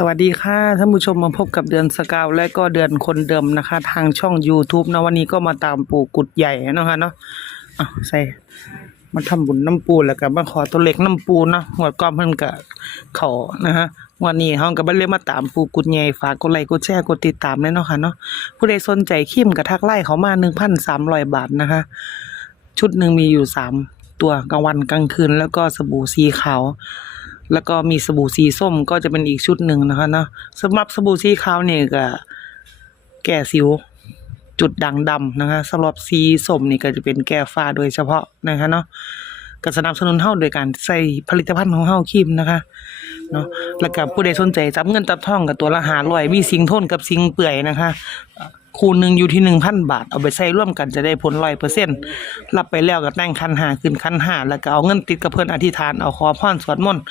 สวัสดีค่ะท่านผู้ชมมาพบกับเดือนสกาวและก็เดือนคนเดิมนะคะ ทางช่อง YouTube นะวันนี้ก็มาตามปู่กุดใหญ่นะคะเนาะอะใส่มาทำบุญน้ำปูแล้วก็มาขอตัวเล็กน้ำปูเนาะงวดก่อนเพิ่นก็เขานะฮะวันนี้เฮาก็บ่เลยมาตามปูกุดใหญ่ฝากกดไลค์กดแชร์กดติดตามเลยเนาะค่ะเนาะผู้ใดสนใจคิมก็ทักไลน์เขามา1,300บาทนะคะ ชุดหนึ่งมีอยู่สามตัวกลางวันกลางคืนแล้วก็สบู่สีขาว แล้วก็มีสบู่สีส้มก็จะเป็นอีกชุดหนึ่งนะคะเนาะสำหรับสบู่สีขาวเนี่ยก็แก้สิว จุดด่างดำนะคะสำหรับสีส้มนี่ก็จะเป็นแก้ฝ้าโดยเฉพาะนะคะเนาะก็สนับสนุนเฮาโดยการใส่ผลิตภัณฑ์ของเฮาครีมนะคะเนาะแล้วก็ผู้ใดสนใจจับเงินจับทองกับตัวละ500มีสิงทนกับสิงเปื่อยนะคะ คูณหนึ่งอยู่ที่1,000บาท เอาไปใส่ร่วมกันจะได้ผล100%รับไปแล้วก็แต่งคันหาขึ้นคันหาแล้วก็เอาเงินติดกับเพิ่นอธิษฐานเอาขอพรสวดมนต์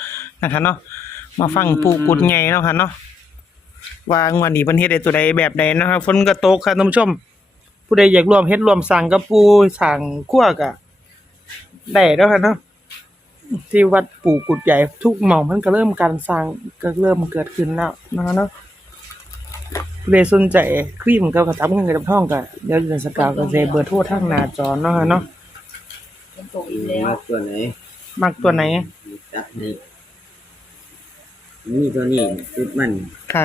นะคะเนาะมาฟังปู่กุดใหญ่เนาะค่ะเนาะว่างวดนี้เพิ่นเฮ็ดได้ตัวใดแบบใดนะคะฝนก็ตกค่ะท่านผู้ชม ผู้ใดอยากร่วมเฮ็ดร่วมสร้างกับปู่สร้างครัวก็ได้เนาะค่ะเนาะที่วัดปู่กุดใหญ่ทุกหม่องเพิ่นก็เริ่มการสร้างก็เริ่มเกิดขึ้นแล้วนะคะเนาะ ผู้ใดสนใจครีมกับกระตับเงินกระตับทองก็เดี๋ยวเดือนสกาวก็จะเบอร์โทรทางหน้าจอเนาะค่ะเนาะมันตกอีกแล้วมาตัวไหนมักตัวไหนจัดให้นี่ตัวนี้ชุดมันค่ะ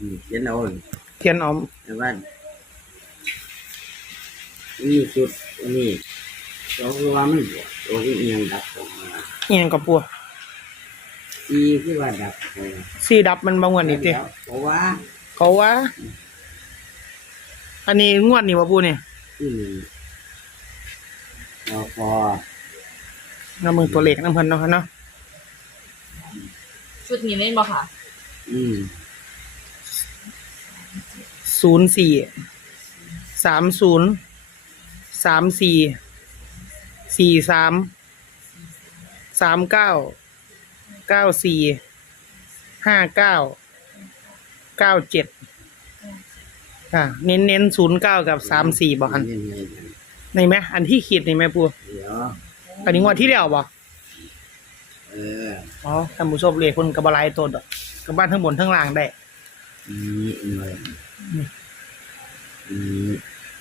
อืมเขียนเอาเทียนออมแต่ว่านี่ชุดอันนี้สองตัวมันบวกตัวที่เอียงดับออกมาเอียงกับปัวซีที่ว่าดับออกมา สีดับมันบางวันนี่ติเพราะว่า เขาว่า อันนี้งวดนี่บ่ปูนี่ที่หนึ่งเราพอน้ำมือตัวเล็กน้ำเพิ่นเนาะค่ะเนาะชุดนี้เล่นบ่ค่ะ อืมศูนย์สี่สามศูนย์สามสี่สี่สามสามเก้าเก้าสี่ห้าเก้า เก้าเจ็ดค่ะเน้นเน้นศูนย์เก้ากับสามสี่บอกอันเล่นไงกันในไหมอันที่ขีดในไหมปูเดี๋ยวอันนี้งวดที่แล้วบ่เอออ๋อท่านผู้ชมเลขคนกับบหลายตัวดอกกับบ้านทั้งบนทั้งล่างได้นี่เลยนี่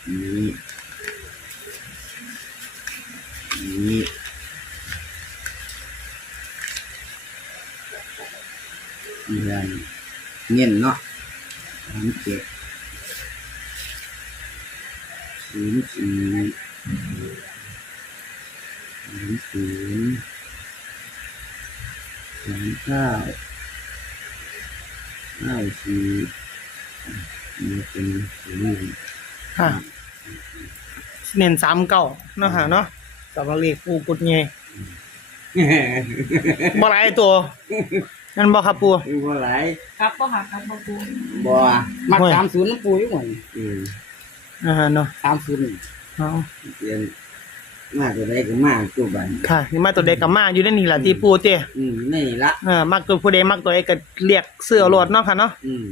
นี่นี่เดือนเงี้ยเนาะ สามเจ็ดศูนย์สี่ศูนย์ศูนย์สามเก้าเก้าสี่นี่เป็นศูนย์ค่ะเน้นสามเก้าเนาะค่ะเนาะสำหรับเลขปูกุดเงยบ่หลายตัว นั่นบ่ครับปูเป็นบ่หลายครับบ่ค่ะครับบ่ปูบ่มักโอ้ยสามศูนย์น้ำปูอยู่หมดอืมอ่าเนาะสามศูนย์เอาเรียนมาตัวใดก็มาตัวบันค่ะนี่มาตัวเด็กกับมาอยู่ในนี่แหละที่ปูเต้อืมนี่ละเออมักตัวผู้ใดมักตัวใดก็เรียกเสื้อโลดเนาะค่ะเนาะอืม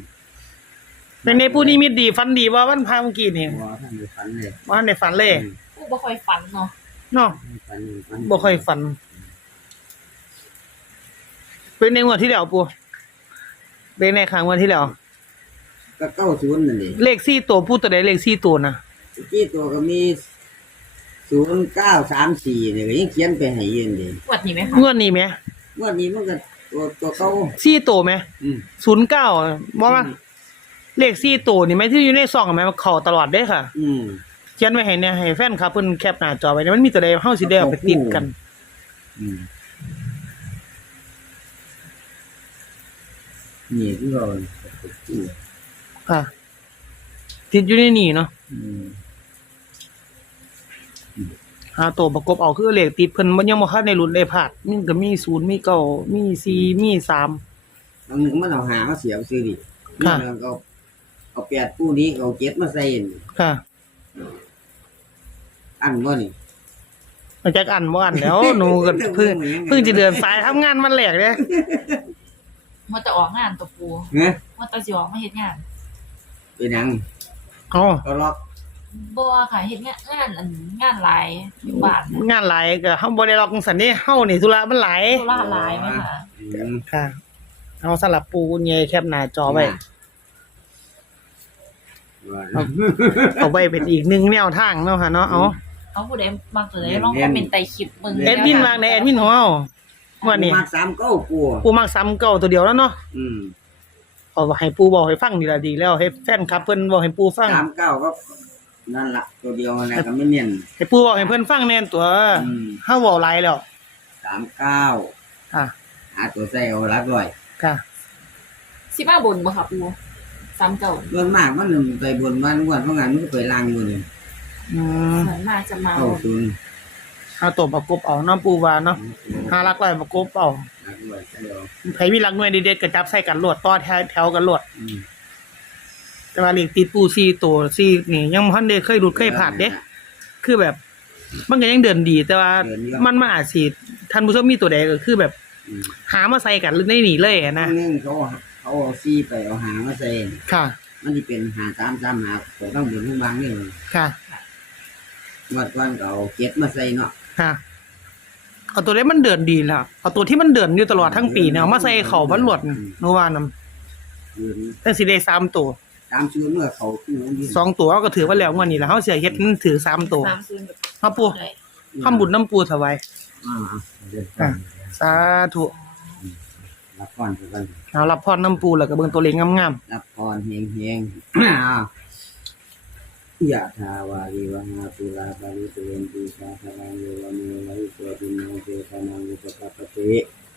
เป็นในปูนี่มิตดีฟันดีว่าวันพาเมื่อกี้นี่บ่ท่านได้ฝันเลยว่าในฝันเลยอืมปูบ่ค่อยฝันเนาะเนาะฝันฝันบ่ค่อยฝัน เป็นในงวดที่แล้วปูเป็นในครั้งวันที่แล้วก็เก้าศูนย์นั่นเองเลขสี่ตัวพูดตัวใดเลขสี่ตัวนะที่ตัวก็มีศูนย์เก้าสามสี่เนี่ยก็ยังเขียนไปให้ยืนเดีงวดนี้ไหมคะงวดนี้ไหมงวดนี้มันก็ตัวตัวเก้าสี่ตัวไหมอืมศูนย์เก้าว่าว่าเลขสี่ตัวนี่ไหมที่อยู่ในซองไหมมันเข้าตลอดได้ค่ะ อืมเขียนไว้ให้เนี่ยให้แฟนคลับเพิ่นแคปหน้าจอไว้เนี่ยมันมีตัวใดเฮาสิได้เอาไปติดกัน อืม นี่ที่เราอืมค่ะติดอยู่ในนี่เนาะอืมหาตัวประกบเอาคือเลขติดเพิ่นมันยังบ่คันในรุ่นได้พลาดมันก็มีศูนย์มีเก้ามีสี่มีสามบางหนึ่งมันเอาหามาเสียบซื้อดิค่ะบางเอาเอาแปดผู้นี้เอาเจ็ดมาใส่นี่ค่ะ อันว่านี่มันจักอันบ่อันแล้ว หนูก็เพิ่งเพิ่งจะเดินสายทำงานวันแรกเด้ มันจะออกงานตัวปูเฮ้ยมันจะสิออกมาเฮ็ดงานเป็นหยังอ๋อก็ล็อกบ่ค่ะเฮ็ดงานงานอันงานหลายอยู่บ้านงานหลายก็เฮาบ่ได้ล็อกจังซั่นนี่เฮานี่ธุระมันหลายธุระหลายไหมคะอืมค่ะเอาสลับปูเงยแคบหน้าจอไว้ว่าเอาไว้เป็นอีกหนึ่งแนวทางเนาะค่ะเนาะเอาเอาผู้ใดมักตัวใดลองคอมเมนต์ใต้คลิปมึงแอดมินวางในแอดมินของเรา ว่านี่มักสามเก้าปูปูมักซ้ำเก่าตัวเดียวแล้วเนาะอืมเอาให้ปูบอกให้ฟังดีละดีแล้วให้แฟนคลับเพิ่นบอกให้ปูฟัง สามเก้าก็นั่นละตัวเดียวนะก็ไม่เนียนให้ปูบอกให้เพิ่นฟังแน่นตัวอืมเฮาเว้าหลายแล้ว สามเก้าค่ะ หาตัวใส่เอารักร้อยค่ะ สิมาบนบ่ค่ะปูซ้ำเจ้าเรื่องมากมันหนึ่งไปบนวันวันเพราะงานมันก็ไปลางอยู่นี่อืม ส่วนมากจะมาเข้าบนศูนย์ เอาตัวประกบเอาเนาะปูว่าเนาะหารักไว้ประกบเอารักร้อยเดียวไผมีรักหน่วยเด็ดๆก็จับใส่กันโลดต่อแถวแถวกันโลดอืมแต่ว่าเลขติดปู4ตัว4นี่ยังบ่ทันได้เคยหลุดเคยผ่านเด้คือแบบ มันก็ยังเดินดี แต่ว่าเดินเยอะมันมันอาจสิท่านผู้ชมมีตัวใดก็คือแบบ อืมหามาใส่กันหรือในนี่เลยอะนะนะนึงเขาเขาเอาซี่ไปเอาหางมาใส่ค่ะ มันจะเป็นหาสามสามหาแต่ต้องบนทุกบางนี่ค่ะ วัดก่อนก็เอาเก็ดมาใส่เนาะ ค่ะเอาตัวนี้มันเดินดีแล้วเอาตัวที่มันเดินอยู่ตลอดทั้งปีเนี่ยเอามาใส่เขาพันหลวดโนวานำยืนตั้งสิได้สามตัวตามชื่อเมื่อเขาคือมันยืนสองตัวเอาก็ถือว่าแล้วงวันนี้แล้วเขาเสียเฮ็ดมันถือสามตัวสามศูนย์แบบเอาปูได้ทำบุญน้ำปูถวายอ่าเดินอะสาธุรับพรทุกคนเอารับพรน้ำปูแล้วก็เบิ่งตัวเล็กงามรับพรเฮงเฮงๆอ้าว ยะทาวาริวหาปุราปาริตุเวนติสาคารังโยวเมวะอิโตติโนเจตานังอุปกปปะเต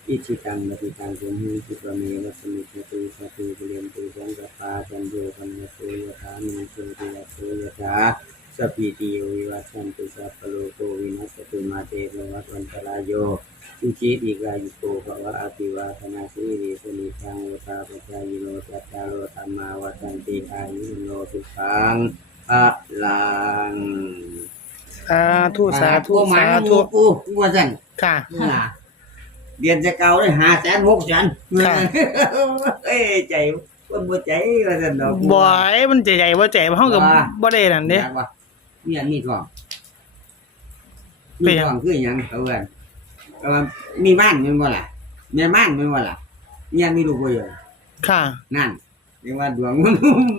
อิชิตังปฏิตังตุมหิสุปะเมวะสมิจตุสัพเพปุเรนตุสังกปาจันโยปันนโสยะถามิโสติยโสยะถาสัพพิติโยวิวัชันตุสัพพโลโกวินัสตุมาเตภวัตวันตรายโยสุจิติกายุโกภวะอภิวาทนาสีริสนิจังวตาปจายโนจัตตาโอธรรมาวัตันติอายุโนสุขัง พระลังๆสาธุสาธุโอ้หมสายมันธุกูกูว่าสั่นค่ะน่ะเดือนจะเก่าได้ห้าแสนหกแสนค่ะเอ้ยใจคนบ่ใจว่าสั่นดอกบ่อยมันใจใหญ่บ่ใจเฮาก็บ่ได้นั่นเด้อยากว่ามีอันมีทองเป็มีนหยังทองคือหยังเขาเอิ้นก็ว่ามีม่านแม่นบ่ล่ะแม่ม่านแม่นบ่ล่ะมีอันมีลูกบ่อยู่ค่ะ นั่นเรียกว่าดวงมัน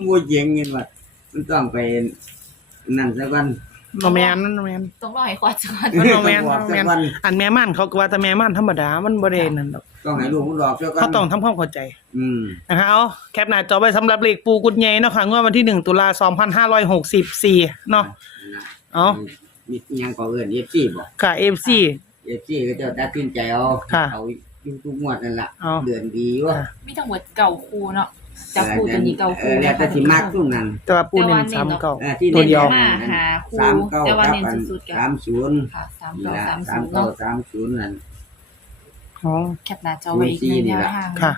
บ่เจ๋งเงินว่า มันต้องไปนั่นซะก่อนบ่แม่นบ่แม่น ต้องรอให้ควาดก่อนมันบ่แม่นบอกบ่ซะแม่นก่อนอันแม่ม่านเขาก็ว่าแต่แม่ม่านธรรมดามันบ่ได้นั่นดอกต้องให้ลูกมันดอกซะก่อนเขาต้องทำความเข้าใจ อืม นะคะเอาแคปหน้าจอไว้สำหรับเลขปูกุดใหญ่เนาะค่ะงวดวันที่ 1 ตุลา2564 เนาะ เอา มีอิหยังก็เอิ้น FC บ่ค่ะ FC FC ก็เจ้าตัดสินใจเอาค่ะเอาอยู่ทุกงวดนั่นล่ะ เอา เดือนดีว่าค่ะมีทั้งหมดเก่าคูเนาะ จับคูตัวนี้เก่าเอคูอแล้วแต่สิมักทุกนั้น แต่ว่าปูเน้นสามเก้าเออที่ตัวเดียวน้นมาหาคูสามเก้าแต่ว่ากับเน้นอันสุดๆกัสามศูนย์ค่ะสามนี่เก้าล่ะสามสาศูมนย์เก้าเนาะสามศูนย์นั่น อ๋อ แคปหน้าจอไว้อีกหนึ่งนี่แนวแหละทางค่ะ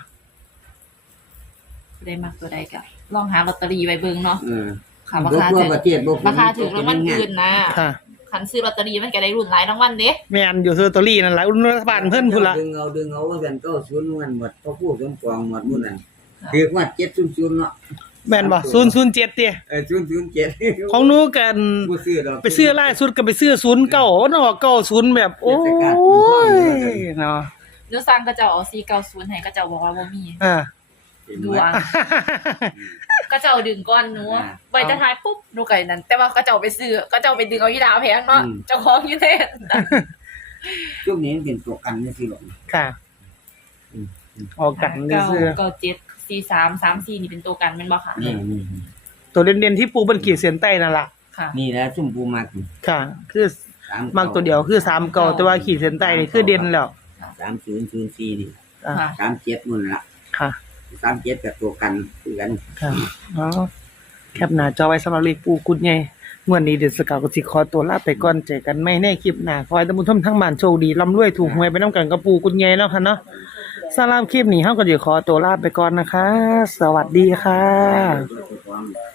ได้มักตัวใดก็ลองหาลอตเตอรี่ไว้เบิ่งเนาะเออค่ะราบ่คาทั่วถึงประเทศบ่ราคาถึงรางวัลอื่นนะค่ะ คันซื้อลอตเตอรี่มันก็ได้รุ่นหลายรางวัลเด้แม่นอยู่ซื้อลอตเตอรี่นั่นล่ะอุนรัฐบาลเพิ่นพุ่นละดึงเอาดึงเอาว่ากันก็ศูนย์มันหมดพอพูดสมปองหมดหมุ่นนั่น คือว่าเจ็ดศูนย์ศูนย์เนาะแม่นบ่007ติเออศูนย์ศูนย์เจ็ดของหนูกันบ่ซื้อดอก ไปซื้อล่าสุดก็ไปซื้อ09เนาะ90แบบโอ้ยเนาะเดี๋ยวสร้างก็เจ้าเอา490ให้ก็เจ้าบอกว่าบ่มีอ่า ดวง ก็เจ้าดึงก้อนหนูใบจะทายปุ๊บหนูไก่นั้น แต่ว่าก็เจ้าไปซื้อก็เจ้าไปดึงเอายีดาวแพงเนาะเจ้าของอยี่เทศ ช่วงนี้มันเป็นตัวกันนี่สิหรอกค่ะ อืมออกกันนี่เก้าซื้อเก้าเจ็ดสี่สามสามสี่นี่เป็นตัวกันเป็นบ่ค่ะ นี่นี่ตัวเด่นๆที่ปูเพิ่นขีดเส้นใต้นั่นล่ะค่ะนี่แหละซุ่มปูมากค่ะ คือสามมักตัวเดียวคือ3เก่าแต่ว่าขีดเส้นใต้นี่คือเด่นแล้วสามศูนย์ศูนย์สี่นี่อ่าค่ะ สามเจ็ดมันละค่ะ สามเจ็ดกับตัวกันคือกันค่ะอ๋อแคปหน้าจอไว้สำหรับเลขปูกุดใหญ่งวดนี้เดือนสกาวก็สิขอตัวลาไปก่อนเจอกันไม่แน่คลิปหน้าขอให้ท่านผู้ชมทั้งบ้านโชคดีร่ำรวยถูกหวยไปนํกันกับปูกุดใหญ่เนาะค่ะเนาะ สำหรับคลิปนี้เฮาก็สิขอตัวลาไปก่อนนะคะ สวัสดีค่ะ